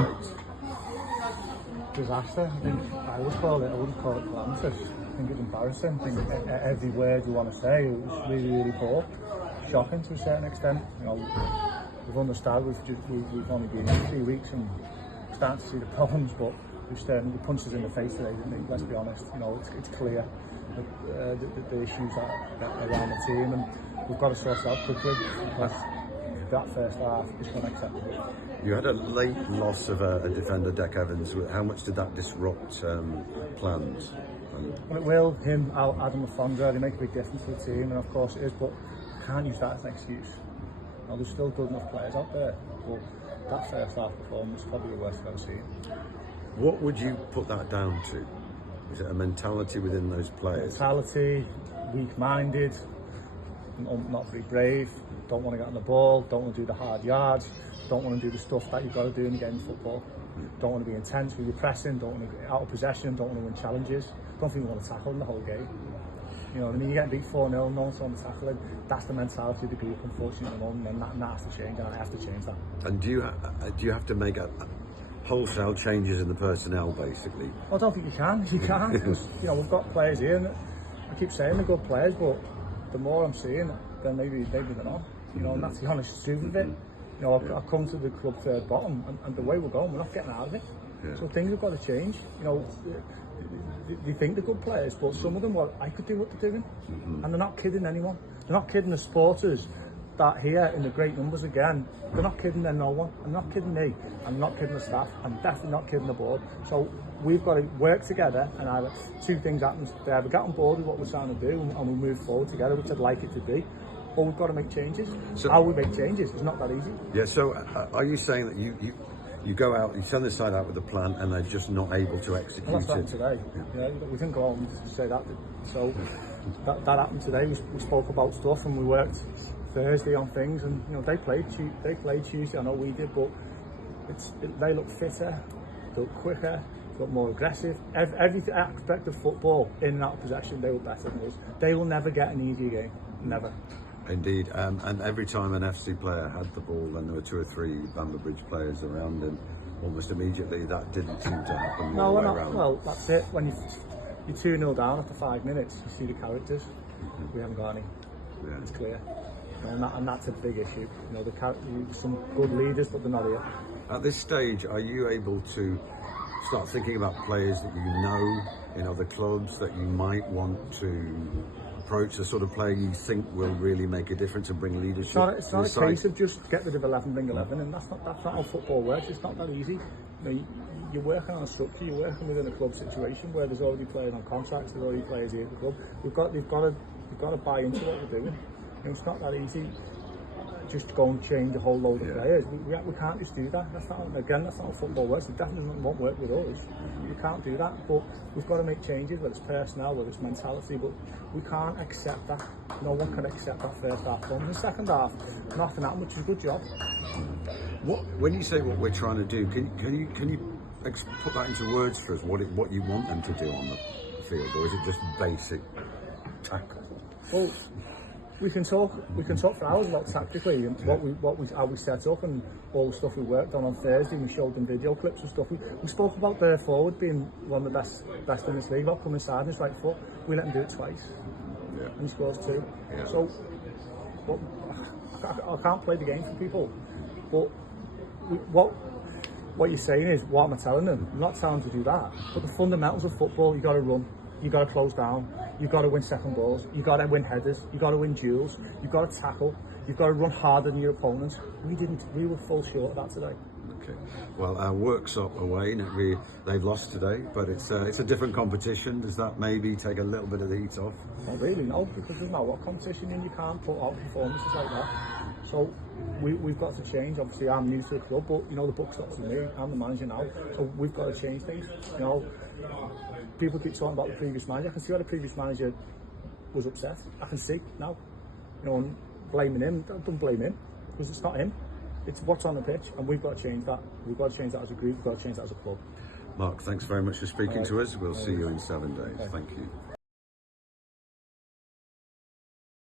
stakes? Disaster. I think I wouldn't call it calamitous. I think it's embarrassing. I think every word you want to say it was really poor. Shocking to a certain extent. You know, we've understood we've only been in 3 weeks and starting to see the problems, but we've staring the punches in the face today, didn't we? Let's be honest. You know, it's clear the issues that around the team, and we've got to sort it out quickly because that first half is unacceptable. You had a late loss of a defender, Deck Evans. How much did that disrupt plans? Well, it will. Him, Adam Lafondra, they make a big difference to the team, and of course it is, but you can't use that as an excuse. You know, there's still good enough players out there, but that first half performance is probably the worst I've ever seen. What would you put that down to? Is it a mentality within those players? Mentality, weak-minded, not very brave, don't want to get on the ball, don't want to do the hard yards, don't want to do the stuff that you've got to do in the game of football. Don't want to be intense with your pressing, don't want to get out of possession, don't want to win challenges, don't think you want to tackle in the whole game. You know what I mean? You get beat 4-0, no one's on the tackling. That's the mentality of the group, unfortunately, at the moment, and that has to change, and I have to change that. And do you have to make wholesale changes in the personnel, basically? I don't think you can. You can't, because you know, we've got players here, and I keep saying they're good players, but the more I'm seeing, then maybe they're not. You know, and that's the honest truth of it. You know, I've come to the club third bottom, and the way we're going, we're not getting out of it. Yeah. So things have got to change. You know, they think they're good players, but some of them, well, I could do what they're doing, and they're not kidding anyone. They're not kidding the supporters that here in the great numbers again. They're not kidding no one. I'm not kidding me. I'm not kidding the staff. I'm definitely not kidding the board. So we've got to work together, and either two things happen. They either get on board with what we're trying to do, and we move forward together, which I'd like it to be. Or we've got to make changes. So how we make changes is not that easy. Yeah, so are you saying that you go out, you send the side out with a plan, and they're just not able to execute well, that's it? happened today. Yeah. We didn't go on to say that. So that happened today. We spoke about stuff, and we worked Thursday on things, and you know, they played Tuesday. I know we did, but they look fitter, they look quicker, they look more aggressive. Every aspect of football, in and out of possession, they were better than us. They will never get an easier game. Never. Indeed, and every time an FC player had the ball and there were 2 or 3 Bamber Bridge players around him, almost immediately that didn't seem to happen. No, we're not. Well, that's it. When you're 2-0 down after 5 minutes, you see the characters. We haven't got any. Yeah. It's clear. You know, and that's a big issue. You know, some good leaders, but they're not here. At this stage, are you able to start thinking about players that you know in other clubs that you might want to approach, the sort of player you think will really make a difference and bring leadership? It's not a case of just get rid of 11, bring 11, and that's not how football works. It's not that easy. You know, you're working on a structure, you're working within a club situation where there's already players on contracts, there's already players here at the club. We've got to buy into what we're doing. You know, it's not that easy just to go and change a whole load of players. We can't just do that. That's not how football works. It definitely won't work with us. You can't do that. But we've got to make changes, whether it's personnel, whether it's mentality. But we can't accept that. No one can accept that first half. But in the second half, nothing happened, which is a good job. When you say what we're trying to do, can you put that into words for us? What you want them to do on the field, or is it just basic tackle? Well, we can talk for hours about tactically and how we set up and all the stuff we worked on Thursday. We showed them video clips and stuff. We spoke about their forward being one of the best in this league, about coming inside on his right foot. We let him do it twice, and he scores 2. Yeah. So, I can't play the game for people. But what you're saying is, what am I telling them? I'm not telling them to do that. But the fundamentals of football, you got to run. You got to close down. You got to win second balls. You got to win headers. You got to win duels. You got to tackle. You've got to run harder than your opponents. We didn't. We were full short of that today. Okay. Well, our work's up away. They've lost today, but it's a different competition. Does that maybe take a little bit of the heat off? Not really, no, because there's no competition and you can't put out performances like that. So we've got to change. Obviously, I'm new to the club, but you know the buck stops with me. I'm the manager now, so we've got to change things. You know, people keep talking about the previous manager. I can see why the previous manager was upset. I can see now. You know, and blaming him. Don't blame him, because it's not him. It's what's on the pitch, and we've got to change that. We've got to change that as a group. We've got to change that as a club. Mark, thanks very much for speaking to us. We'll see you in 7 days. Thank you.